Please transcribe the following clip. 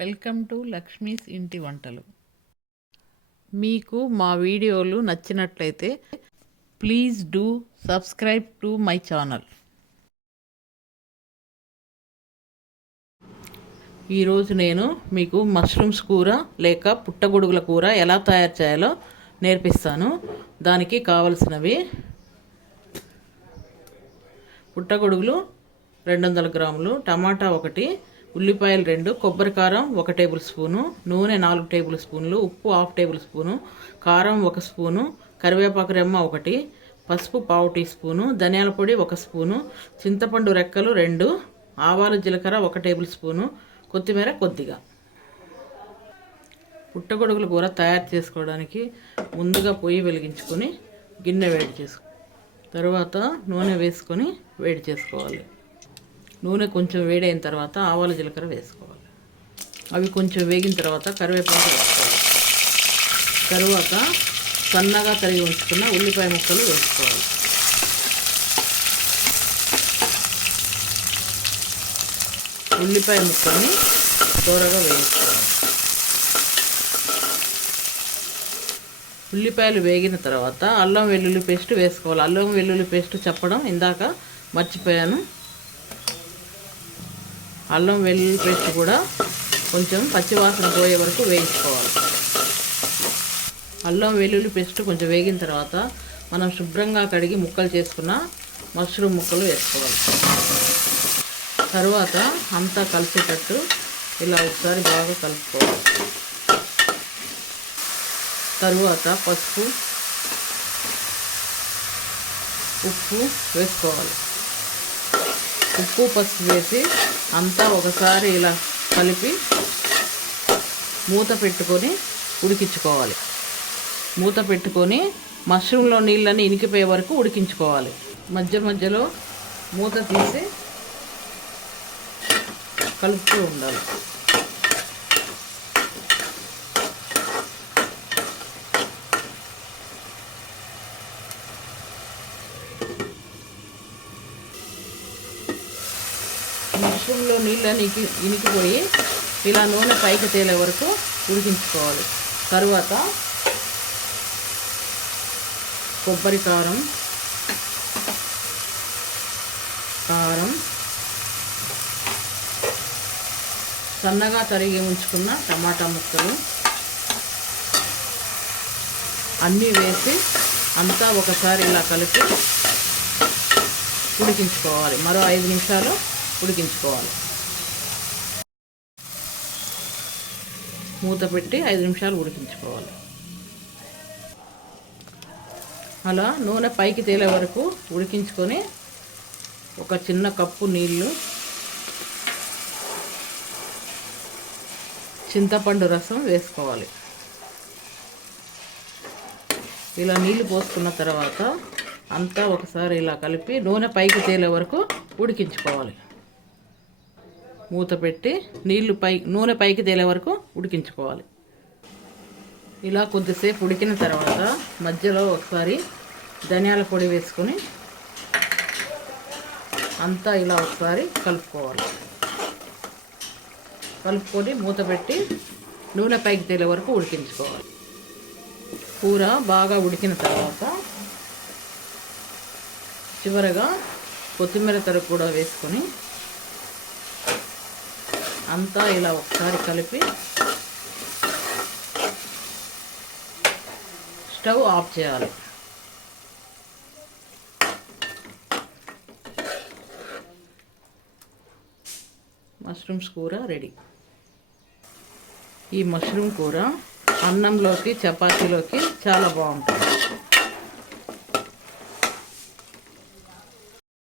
Welcome to Lakshmi's ఇంటి వంటలు. మీకు మా వీడియోలు నచ్చినట్లయితే please do subscribe to my channel. ఈరోజు నేను మీకు మష్రూమ్స్ కూర లేక పుట్టగొడుగుల కూర ఎలా తయారు చేయాలో నేర్పిస్తాను. దానికి కావలసినవి: పుట్టగొడుగులు 200 గ్రాములు, టమాటా 1, ఉల్లిపాయలు 2, కొబ్బరి కారం 1 టేబుల్ స్పూను, నూనె 4 టేబుల్ స్పూన్లు, ఉప్పు 1/2 టేబుల్ స్పూను, కారం 1 స్పూను, కరివేపాకు రెమ్మ 1, పసుపు 1/2 టీ స్పూను, ధనియాల పొడి 1 స్పూను, చింతపండు రెక్కలు 2, ఆవాలు జీలకర్ర 1 టేబుల్ స్పూను, కొత్తిమీర కొద్దిగా. పుట్టగొడుగుల కూర తయారు చేసుకోవడానికి ముందుగా పొయ్యి వెలిగించుకొని గిన్నె వేడి చేసుకో, తర్వాత నూనె వేసుకొని వేడి చేసుకోవాలి. నూనె కొంచెం వేడైన తర్వాత ఆవాలు జీలకర్ర వేసుకోవాలి. అవి కొంచెం వేగిన తర్వాత కరివేపాకు వేసుకోవాలి. తరువాత సన్నగా తరిగి ఉంచుకున్న ఉల్లిపాయ ముక్కలు వేసుకోవాలి. ఉల్లిపాయ ముక్కల్ని దూరగా వేయించుకోవాలి. ఉల్లిపాయలు వేగిన తర్వాత అల్లం వెల్లుల్లి పేస్ట్ వేసుకోవాలి. అల్లం వెల్లుల్లి పేస్ట్ చెప్పడం ఇందాక మర్చిపోయాను. అల్లం వెల్లుల్లి పేస్ట్ కూడా కొంచెం పచ్చివాసన పోయే వరకు వేయించుకోవాలి. అల్లం వెల్లుల్లి పేస్ట్ కొంచెం వేగిన తర్వాత మనం శుభ్రంగా కడిగి ముక్కలు చేసుకున్న మష్రూమ్ ముక్కలు వేసుకోవాలి. తరువాత అంతా కలిసేటట్టు ఇలా ఒకసారి బాగా కలుపుకోవాలి. తరువాత పసుపు, ఉప్పు వేసుకోవాలి. ఉప్పు పసుపు వేసి అంతా ఒకసారి ఇలా కలిపి మూత పెట్టుకొని ఉడికించుకోవాలి. మూత పెట్టుకొని మష్రూమ్లో నీళ్ళని ఇనికిపోయే వరకు ఉడికించుకోవాలి. మధ్య మధ్యలో మూత తీసి కలుపుతూ ఉండాలి. మష్రూమ్లో నీళ్ళని ఇనికిపోయి ఇలా నూనె పైకి తేలే వరకు ఉడికించుకోవాలి. తరువాత కొబ్బరి కారం, సన్నగా తరిగి ఉంచుకున్న టమాటా ముక్కలు అన్నీ వేసి అంతా ఒకసారి ఇలా కలిపి ఉడికించుకోవాలి. మరో 5 నిమిషాలు ఉడికించుకోవాలి. మూత పెట్టి 5 నిమిషాలు ఉడికించుకోవాలి. అలా నూనె పైకి తేలే వరకు ఉడికించుకొని ఒక చిన్న కప్పు నీళ్ళు, చింతపండు రసం వేసుకోవాలి. ఇలా నీళ్ళు పోసుకున్న తర్వాత అంతా ఒకసారి ఇలా కలిపి నూనె పైకి తేలే వరకు ఉడికించుకోవాలి. మూత పెట్టి నూనె పైకి తేలే వరకు ఉడికించుకోవాలి. ఇలా కొద్దిసేపు ఉడికిన తర్వాత మధ్యలో ఒకసారి ధనియాల పొడి వేసుకొని అంతా ఇలా ఒకసారి కలుపుకోవాలి. కలుపుకొని మూత పెట్టి నూనె పైకి తేలే వరకు ఉడికించుకోవాలి. కూర బాగా ఉడికిన తర్వాత చివరగా కొత్తిమీర తరుగు కూడా వేసుకొని అంతా ఇలా ఒకసారి కలిపి స్టవ్ ఆఫ్ చేయాలి. మష్రూమ్స్ కూర రెడీ. ఈ మష్రూమ్ కూర అన్నంలోకి, చపాతీలోకి చాలా బాగుంటుంది.